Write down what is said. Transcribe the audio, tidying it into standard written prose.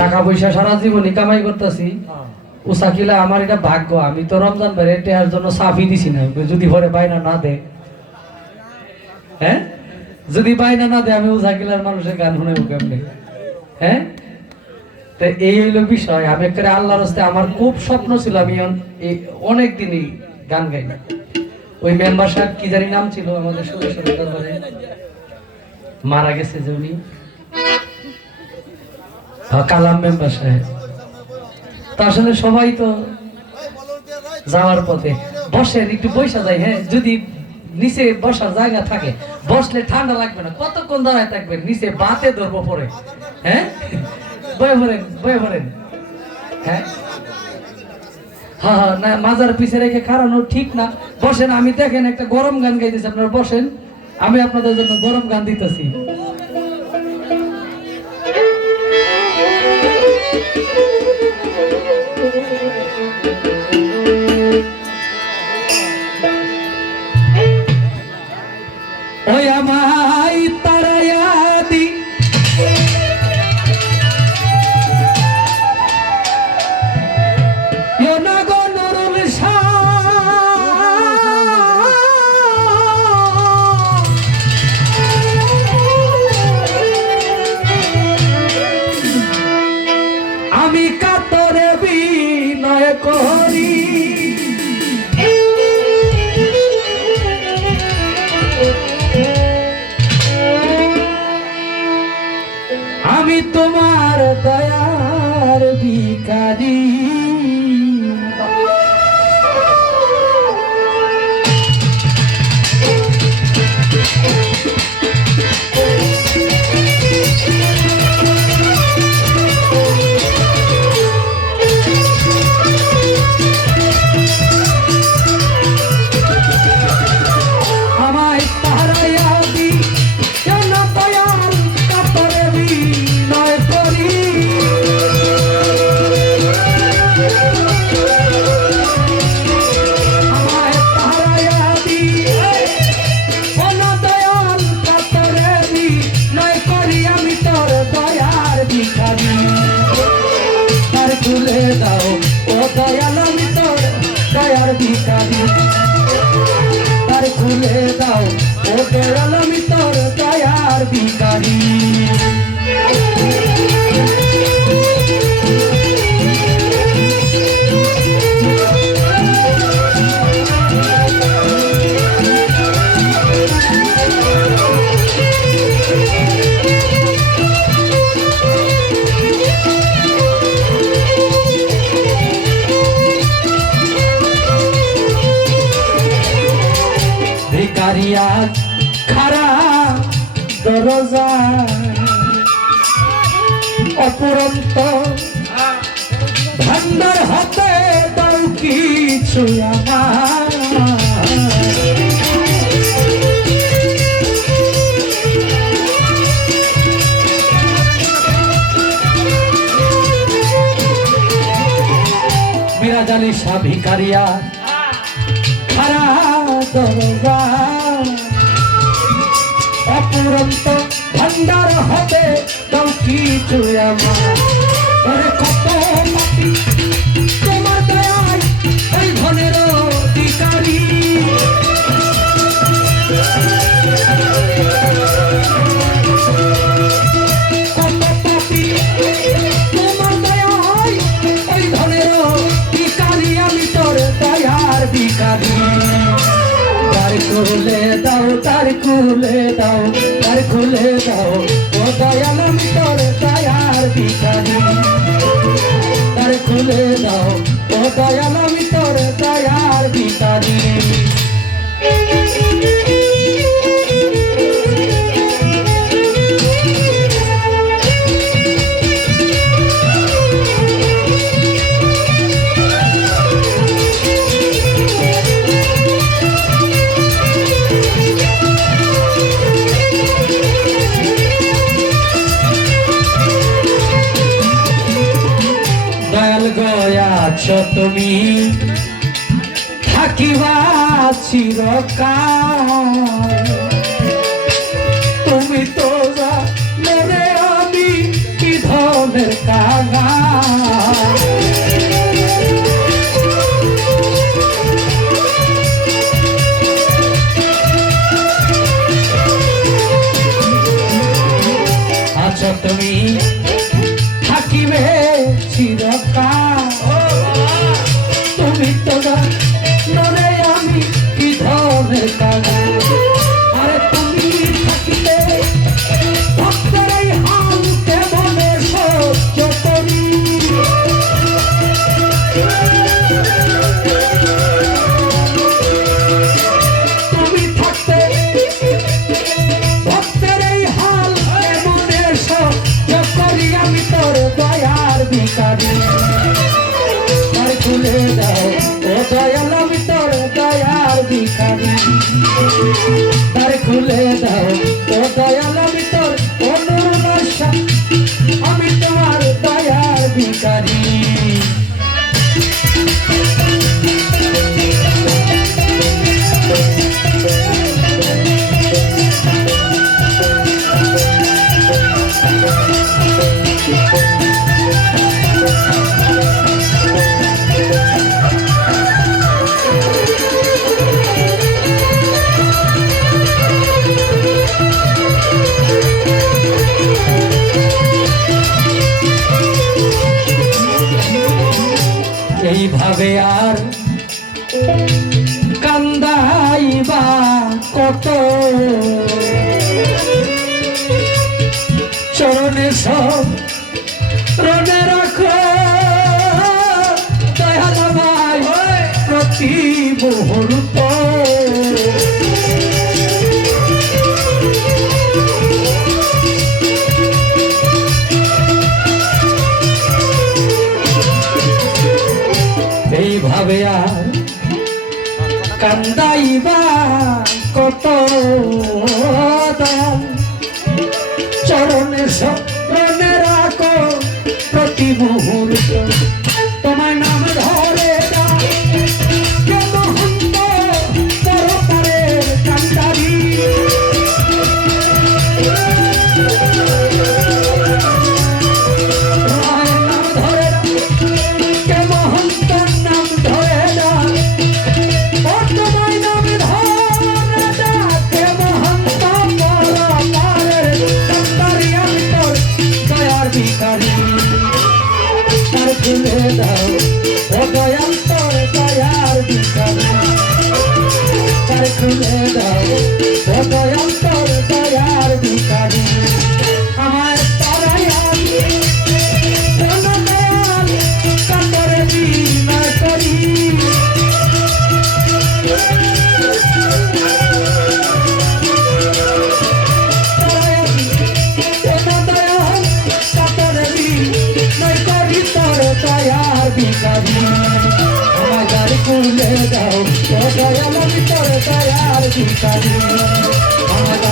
টাকা পয়সা সারা জীবনই কামাই করতেছি উসাকিলা আমার এটা ভাগ্য আমি তো রমজান ভাইরে টেহার জন্য সাফি দিছি না যদি পরে বাইনা না দে হ্যাঁ যদি বাইনা না দে আমি উসাকিলার মানুষের গান শুনেব কেমনে হ্যাঁ তো এই হইলো বিষয় আমি একটা আল্লাহর রাস্তায় আমার খুব স্বপ্ন ছিল আমি অনেক দিনই গান গাই না ওই মেম্বার সাহেব কি জানি নাম ছিল আমাদের সুরেশ্বর দরবারে মারা গেছে যে উনি কালাম মেম্বার সাহেব তা আসলে সবাই তো যাওয়ার পথে বসেন একটু বৈশা যায় হ্যাঁ যদি নিচে বসার জায়গা থাকে বসলে ঠান্ডা লাগবে না কতক্ষণ দাঁড়ায় থাকবেন নিচে বাতে ধরবো পরে হ্যাঁ বয়ে ভরেন হ্যাঁ হ্যাঁ না মাজার পিছে রেখে খাড়ানো ঠিক না বসেন আমি দেখেন একটা গরম গান গাইতেছি আপনারা বসেন আমি আপনাদের জন্য গরম গান দিতেছি ওই আমায় তারায়া দি আমি কাতরে বিনয় করি আমি তোমার দয়ার ভিখারি খুলে দাও ও দয়াল আমি তোর দয়ার ভিখারি তার খুলে দাও ও দয়াল আমি তোর দয়ার ভিখারি ভিখারিয়া খারা দরজা অপুরন্ত ভান্ডার হাতে দাও কিছু আমার মিরাজালি শাহ ভিখারিয়া খারা দরজা অপুরন্ত ভান্ডার হবে দাও কিছু আমার কত মাটি তোমার দয়ায় ওই ধনের অধিকারী কত পাপি তোমার দয়ায় ওই ধনের অধিকারী আমি তোর দয়ার ভিখারি তার খুলে দাও তার খুলে দাও তার খুলে দাও ও দয়াল আমি তোর দয়ার ভিখারি তার খুলে দাও ও দয়াল আমি তোর দয়ার ভিখারি গয়াছ তুমি থাকিবা চিরকাল তুমি তো জানো রে আমি কি ধনের কাঙা আচ্ছা তুমি থাকিবে চিরকাল তুমি তো জানো আমি কি ধরনের কাঙা আরে তুমি থাকিবে ভক্তের এই হাল কেমনে সহ্য করি তুমি থাকতে ভক্তের এই হাল কেমনে সহ্য করি আমি তোর দয়ার ভিখারি তার খুলে দাও ও দয়াল আমি তোর দয়ার ভিখারি তার খুলে দাও ও দয়াল আমি তোর অনুরোধ আমি তোমার দয়ার ভিখারি এইভাবে আর কান্দাইবা কত চরণে সব রণে রাখো দয়াল ভাই প্রতি মুহূর্ত এইভাবে আর কান্দাইবা কত দয়াল চরণে স্মরণে রাখো প্রতি মুহূর্ত তোমার নাম ধরে মহন্ত পরপারের কান্দারি খুলে দাও ও দয়াল তোর দয়ার ভিখারি তার খুলে দাও ও দয়াল তোর দয়ার ভিখারি আমার তারায়াল কোন দয়াল কাতরে বিনয় করি দয়ার ভিখারি আমার খুলে দাও ও দয়াল আমি তোর দয়ার ভিখারি আমার